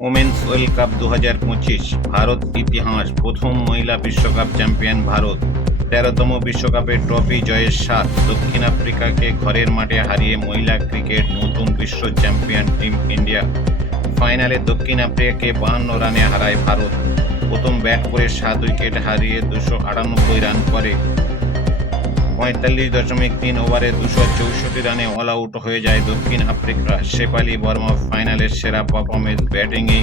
Women's world cup 2025 Bharat ইতিহাস প্রথম মহিলা বিশ্বকাপ চ্যাম্পিয়ন ভারত 13তম বিশ্বকাপের ট্রফি জয়ের স্বাদ দক্ষিণ আফ্রিকাকে ঘরের মাঠে হারিয়ে মহিলা ক্রিকেট নতুন বিশ্ব চ্যাম্পিয়ন টিম ইন্ডিয়া। ফাইনালে দক্ষিণ আফ্রিকাকে 52 রানে হারায় ভারত। প্রথম ব্যাট করে 7 উইকেট হারিয়ে 298 রান করে 45.3 ওভারে 264 রানে অল আউট হয়ে যায় দক্ষিণ আফ্রিকা। শেফালি বর্মা ফাইনালের সেরা পারফরমেন্স, ব্যাটিংয়ে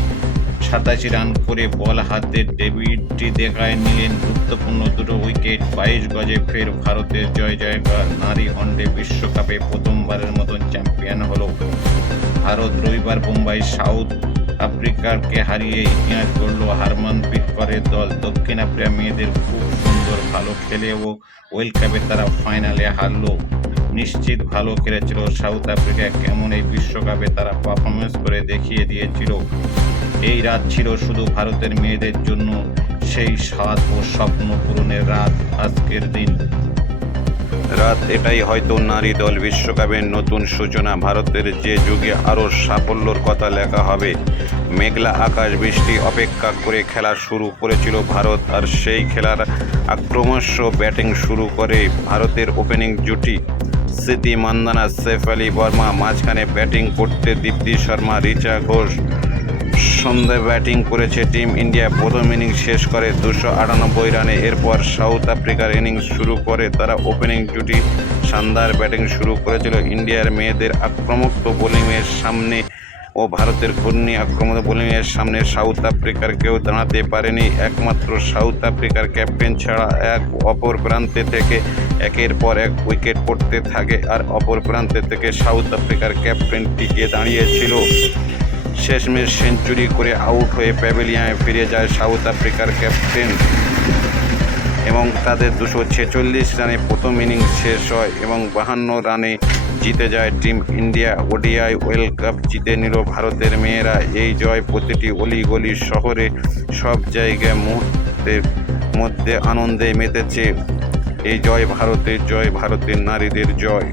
87 রান করে বল হাতে ডেবিউটি দেখায় নিলেন গুরুত্বপূর্ণ দুটো উইকেট। 22 গজে ফের ভারতের জয় জয়কার। নারী ওয়ানডে বিশ্বকাপে প্রথমবারের মতন চ্যাম্পিয়ন হলো ভারত। রবিবার মুম্বাই সাউথ আফ্রিকাকে হারিয়ে ইতিহাস গড়ল হারমানপ্রীত কৌরের দল। দক্ষিণ আফ্রিকা মেয়েদের খুব সুন্দর ভালো খেলেও ওয়ার্ল্ড কাপে তারা ফাইনালে হারলো। নিশ্চিত ভালো খেলেছিল সাউথ আফ্রিকা, কেমন এই বিশ্বকাপে তারা পারফরমেন্স করে দেখিয়ে দিয়েছিল। এই রাত ছিল শুধু ভারতের মেয়েদের জন্য সেই স্বাদ ও স্বপ্ন পূরণের রাত। আজকের দিন রাত এটাই হয়তো নারী দল বিশ্বকাপের নতুন সূচনা। ভারতের যে যুগে আরও সাফল্যর কথা লেখা হবে। মেঘলা আকাশ বৃষ্টি অপেক্ষা করে খেলা শুরু করেছিল ভারত, আর সেই খেলার আক্রমশ ব্যাটিং শুরু করে ভারতের ওপেনিং জুটি স্মৃতি মান্দানা, শেফালি বর্মা। মাঝখানে ব্যাটিং করতে দীপ্তি শর্মা, রিচা ঘোষ। সন্ধ্যায় ব্যাটিং করেছে টিম ইন্ডিয়া। প্রথম ইনিংস শেষ করে 298 রানে। এরপর সাউথ আফ্রিকার ইনিংস শুরু করে তারা ওপেনিং জুটি শানদার ব্যাটিং শুরু করেছিল। ইন্ডিয়ার মেয়েদের আক্রমক বোলিংয়ের সামনে ও ভারতের ঘূর্ণি আক্রমণ বোলিংয়ের সামনে সাউথ আফ্রিকার কেউ দাঁড়াতে পারেনি। একমাত্র সাউথ আফ্রিকার ক্যাপ্টেন ছাড়া অপর প্রান্তে থেকে একের পর এক উইকেট পড়তে থাকে, আর অপর প্রান্তে থেকে সাউথ আফ্রিকার ক্যাপ্টেন টিকে দাঁড়িয়েছিল। শেষমেশ সেঞ্চুরি করে আউট হয়ে প্যাভিলিয়নে ফিরে যায় সাউথ আফ্রিকার ক্যাপ্টেন এবং তাদের 246 রানে প্রথম ইনিংস শেষ হয় এবং 52 রানে জিতে যায় team India. ODI world cup জিতে নিল ভারতের মেয়েরা। এই জয় প্রতিটি অলিগলি শহরে সব জায়গায় মুহূর্তের মধ্যে আনন্দে মেতেছে। এই জয় ভারতের জয়, ভারতের নারীদের জয়।